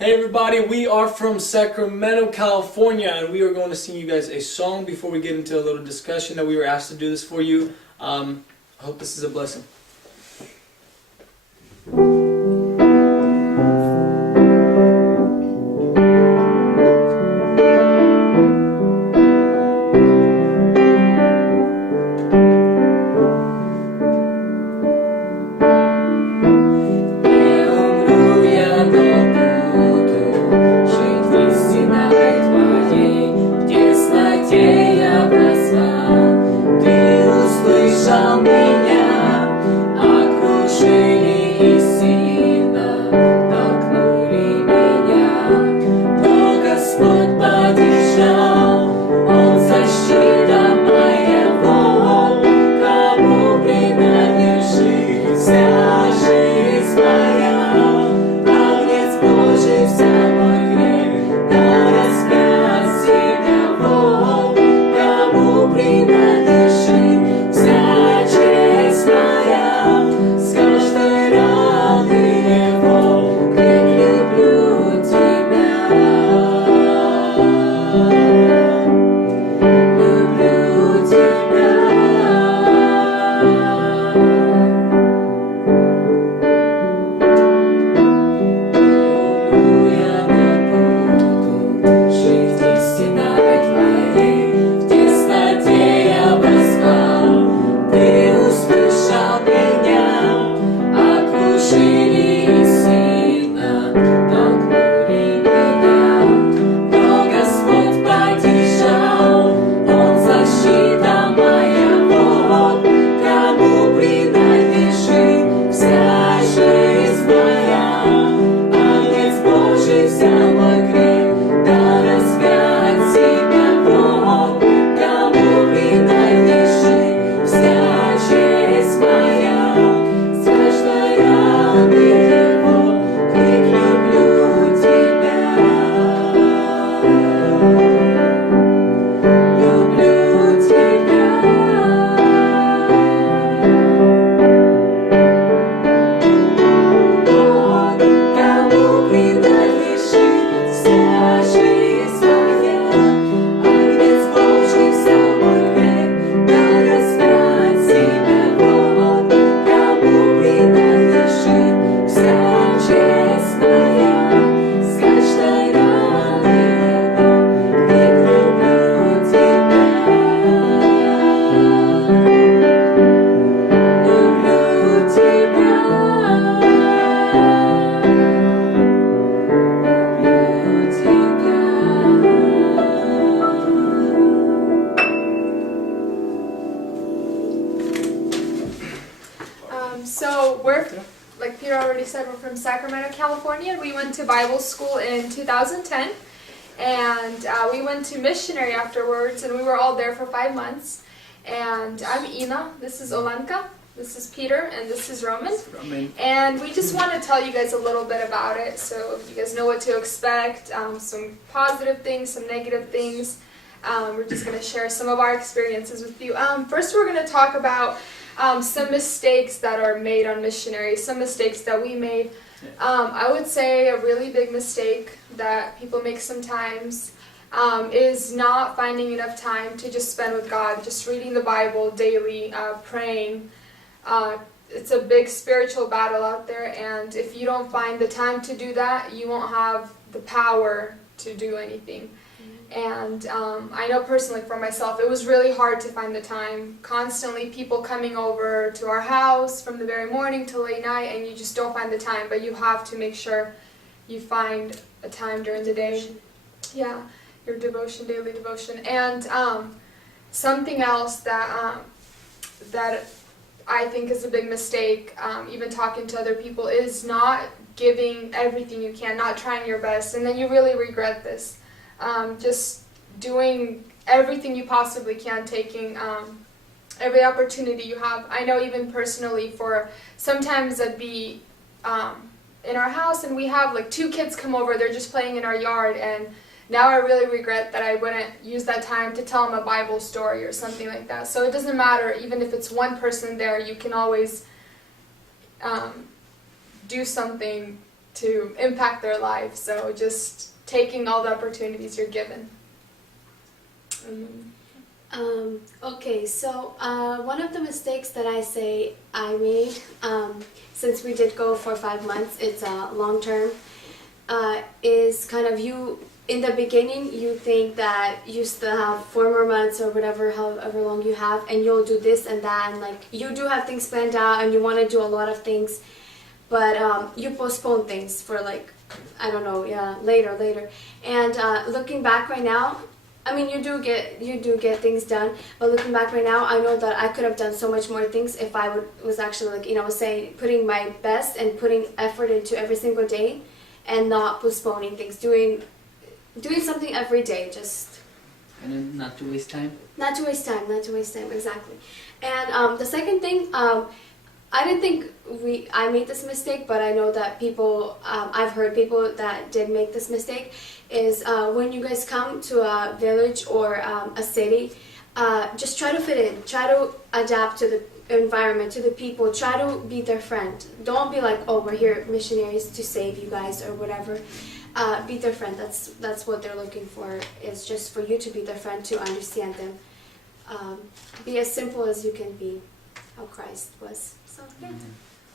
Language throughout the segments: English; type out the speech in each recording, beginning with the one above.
Hey everybody, we are from Sacramento, California, and we are going to sing you guys a song before we get into a little discussion that we were asked to do this for you. I hope this is a blessing. So we're, like Peter already said, we're from Sacramento, California. We went to Bible school in 2010, and we went to Missionary afterwards, and we were all there for 5 months. And I'm Ina, this is Olenka, this is Peter, and this is Roman. And we just want to tell you guys a little bit about it, so you guys know what to expect, some positive things, some negative things. We're just going to share some of our experiences with you. First we're going to talk about some mistakes that are made on Missionary, some mistakes that we made. I would say a really big mistake that people make sometimes is not finding enough time to just spend with God, just reading the Bible daily, praying. It's a big spiritual battle out there, and if you don't find the time to do that, you won't have the power to do anything. And I know personally for myself, it was really hard to find the time. Constantly people coming over to our house from the very morning till late night, and you just don't find the time. But you have to make sure you find a time during the day. Yeah, your devotion, daily devotion. And something else that that I think is a big mistake, even talking to other people, is not giving everything you can, not trying your best, and then you really regret this. Just doing everything you possibly can, taking every opportunity you have. I know even personally, for sometimes I'd be in our house and we have like 2 kids come over, they're just playing in our yard, and now I really regret that I wouldn't use that time to tell them a Bible story or something like that. So it doesn't matter, even if it's one person there, you can always do something to impact their life. So just taking all the opportunities you're given. Okay, so one of the mistakes that I say I made, since we did go for 5 months, it's long term, is kind of you, in the beginning, you think that you still have 4 more months or whatever, however long you have, and you'll do this and that, and like you do have things planned out and you want to do a lot of things, but you postpone things for like, I don't know, later. And looking back right now, I mean, you do get things done, but looking back right now, I know that I could have done so much more things if I was actually, like, saying, putting my best and putting effort into every single day, and not postponing things, doing something every day, just. And then not to waste time. Not to waste time, exactly. And the second thing, I didn't think I made this mistake, but I know that people, I've heard people that did make this mistake, is when you guys come to a village or a city, just try to fit in, try to adapt to the environment, to the people, try to be their friend. Don't be like, oh, we're here missionaries to save you guys or whatever. Be their friend. That's what they're looking for, is just for you to be their friend, to understand them. Be as simple as you can be, how Christ was. So, yeah.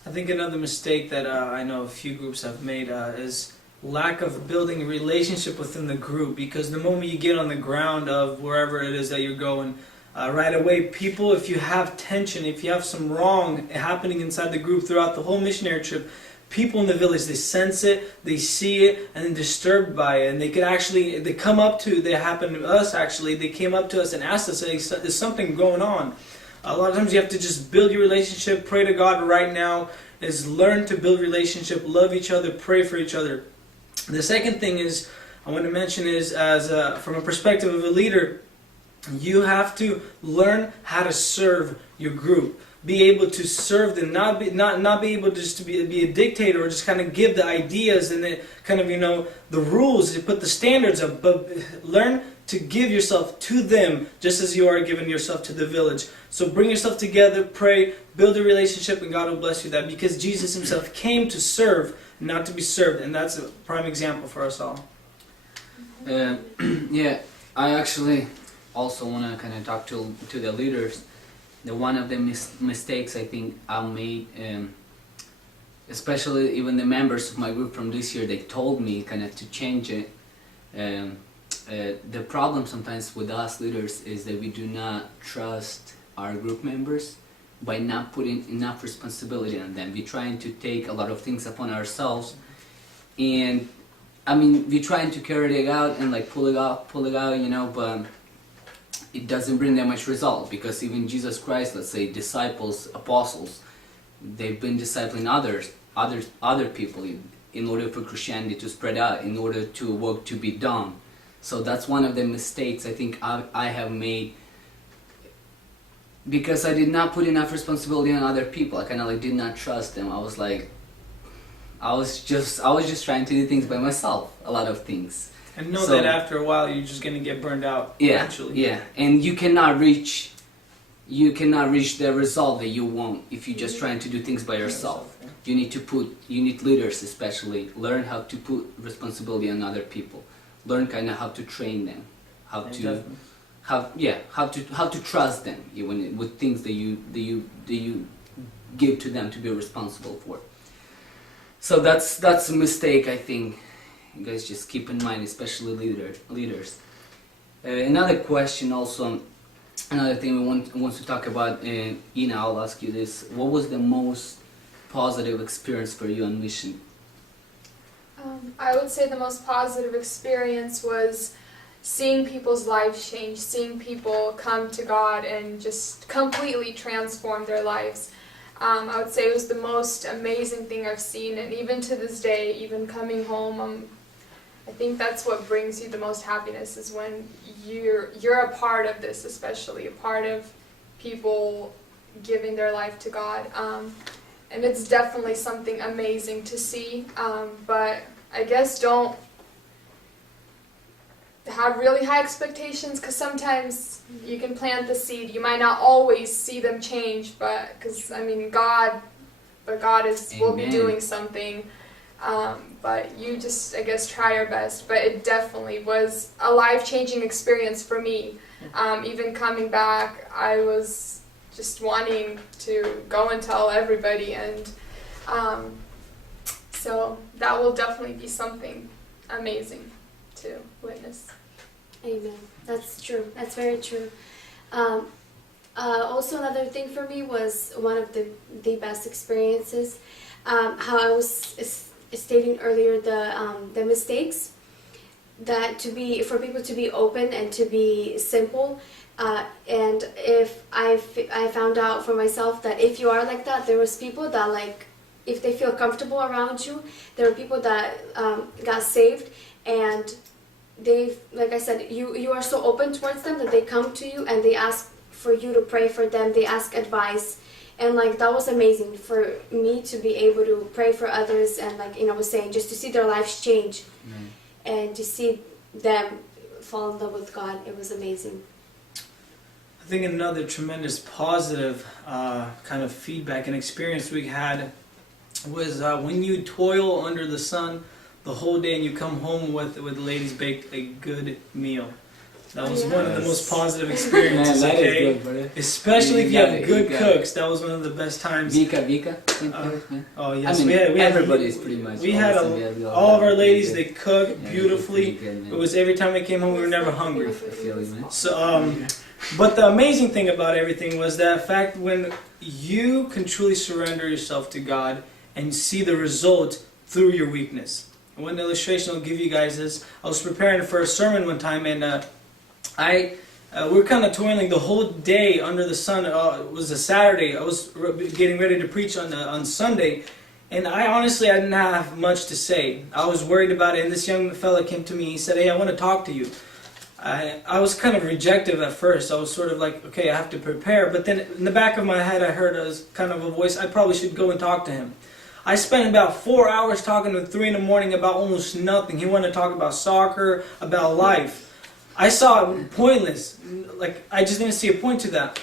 I think another mistake that I know a few groups have made is lack of building a relationship within the group, because the moment you get on the ground of wherever it is that you're going, right away, people, if you have tension, if you have some wrong happening inside the group throughout the whole missionary trip, people in the village, they sense it, they see it, and they're disturbed by it. And they could actually, they come up to, they happened to us actually, they came up to us and asked us, hey, there's something going on. A lot of times you have to just build your relationship, pray to God right now, is learn to build relationship, love each other, pray for each other. The second thing is, I want to mention is, from a perspective of a leader, you have to learn how to serve your group. Be able to serve them, not be able just to be a dictator or just kind of give the ideas and the kind of, the rules, you put the standards up, but learn to give yourself to them just as you are giving yourself to the village. So bring yourself together, pray, build a relationship, and God will bless you that, because Jesus himself came to serve, not to be served, and that's a prime example for us all. Yeah, I actually also want to kind of talk to the leaders. One of the mistakes I think I made, especially even the members of my group from this year, they told me kind of to change it. The problem sometimes with us leaders is that we do not trust our group members by not putting enough responsibility on them. We're trying to take a lot of things upon ourselves, and I mean, we're trying to carry it out and like pull it out, but it doesn't bring that much result, because even Jesus Christ, let's say disciples, apostles, they've been discipling other people in order for Christianity to spread out, in order to work to be done. So that's one of the mistakes I think I have made, because I did not put enough responsibility on other people. I kind of like did not trust them. I was just trying to do things by myself, a lot of things. And know that after a while you're just going to get burned out eventually. Yeah, and you cannot reach the result that you want if you're just trying to do things by yourself. You need leaders especially, learn how to put responsibility on other people. Learn kind of how to train them, how to trust them even with things that you give to them to be responsible for. So that's a mistake, I think. You guys just keep in mind, especially leaders. Another question also, another thing we want to talk about, Ina, I'll ask you this. What was the most positive experience for you on mission? I would say the most positive experience was seeing people's lives change, seeing people come to God and just completely transform their lives. I would say it was the most amazing thing I've seen, and even to this day, even coming home, I think that's what brings you the most happiness, is when you're a part of this, especially a part of people giving their life to God. And it's definitely something amazing to see, but I guess don't have really high expectations, because sometimes you can plant the seed, you might not always see them change, but because I mean God will be doing something. But you just, I guess, try your best. But it definitely was a life-changing experience for me. Even coming back, I was just wanting to go and tell everybody, and so that will definitely be something amazing to witness. Amen. That's true. That's very true. Also, another thing for me was one of the best experiences. How I was stating earlier, the mistakes, that for people to be open and to be simple. And if I found out for myself that if you are like that, there was people that, like, if they feel comfortable around you, there are people that got saved, and they, like I said, you are so open towards them that they come to you and they ask for you to pray for them. They ask advice, and like that was amazing for me to be able to pray for others, and like I was saying, just to see their lives change, and to see them fall in love with God. It was amazing. I think another tremendous positive kind of feedback and experience we had was when you toil under the sun the whole day and you come home with ladies baked a good meal. That was one of the most positive experiences. Man, that okay? is good, brother. Especially if you have good cooks. That was one of the best times. Vika. Oh yes, I mean, we had everybody's pretty much. We had all of our ladies. They cook beautifully. It was every time we came home, we were never hungry. I feel you, man. So, but the amazing thing about everything was that fact when you can truly surrender yourself to God and see the result through your weakness. One illustration I'll give you guys is I was preparing for a sermon one time, and we were kind of toiling the whole day under the sun. It was a Saturday. I was getting ready to preach on Sunday, and I didn't have much to say. I was worried about it, and this young fella came to me. He said, "Hey, I want to talk to you." I was kind of rejective at first. I was sort of like, okay, I have to prepare. But then in the back of my head, I heard kind of a voice, I probably should go and talk to him. I spent about 4 hours talking to him 3 in the morning about almost nothing. He wanted to talk about soccer, about life. I saw it pointless. Like, I just didn't see a point to that.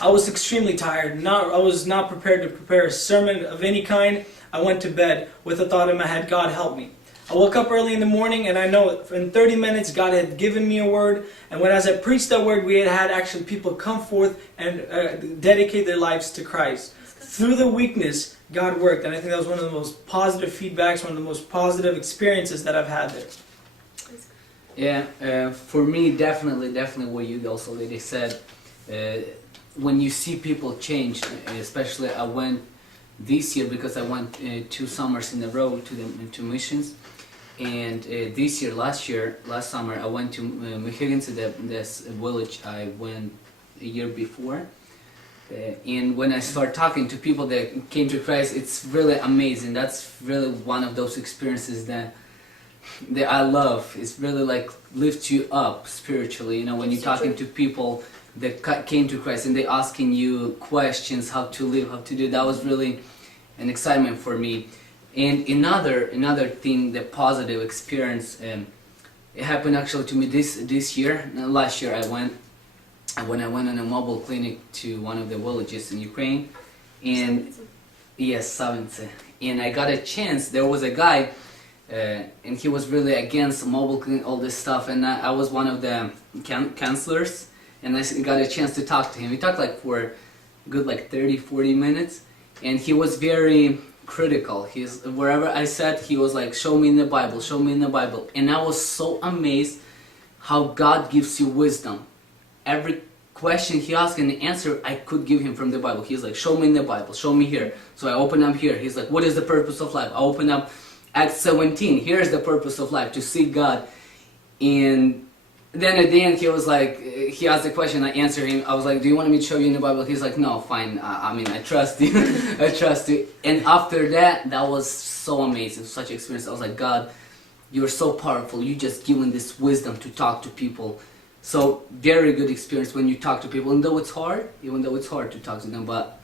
I was extremely tired. I was not prepared to prepare a sermon of any kind. I went to bed with the thought in my head, God help me. I woke up early in the morning, and I know in 30 minutes God had given me a word. And as I preached that word, we had actually people come forth and dedicate their lives to Christ. Through the weakness, God worked. And I think that was one of the most positive feedbacks, one of the most positive experiences that I've had there. Yeah, for me, definitely what you also lady said. When you see people change, especially I went this year because I went 2 summers in a row to missions. And last summer, I went to Michigan, to this village I went a year before. And when I start talking to people that came to Christ, it's really amazing. That's really one of those experiences that I love. It's really like lifts you up spiritually. When you're talking to people that came to Christ and they're asking you questions, how to live, how to do. That was really an excitement for me. And another thing, the positive experience, it happened actually to me this year. Last year I went on a mobile clinic to one of the villages in Ukraine, and yes, Savince. And I got a chance. There was a guy, and he was really against mobile clinic, all this stuff. And I was one of the counselors, and I got a chance to talk to him. We talked for a good 30-40 minutes, and he was very critical. Wherever I said, he was like, show me in the Bible, show me in the Bible. And I was so amazed how God gives you wisdom. Every question he asked and the answer I could give him from the Bible. He's like, show me in the Bible, show me here. So I open up here. He's like, what is the purpose of life? I open up Acts 17. Here's the purpose of life, to seek God. And then at the end he was like, he asked the question, I answered him. I was like, do you want me to show you in the Bible? He's like, no, fine. I trust you. I trust you. And after that was so amazing, such an experience. I was like, God, you're so powerful. You just given this wisdom to talk to people. So very good experience when you talk to people, even though it's hard to talk to them. But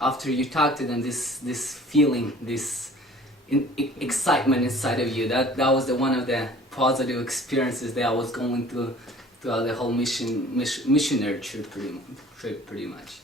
after you talk to them, this feeling, this excitement inside of you, that was one of the positive experiences that I was going through throughout the whole missionary trip, pretty much.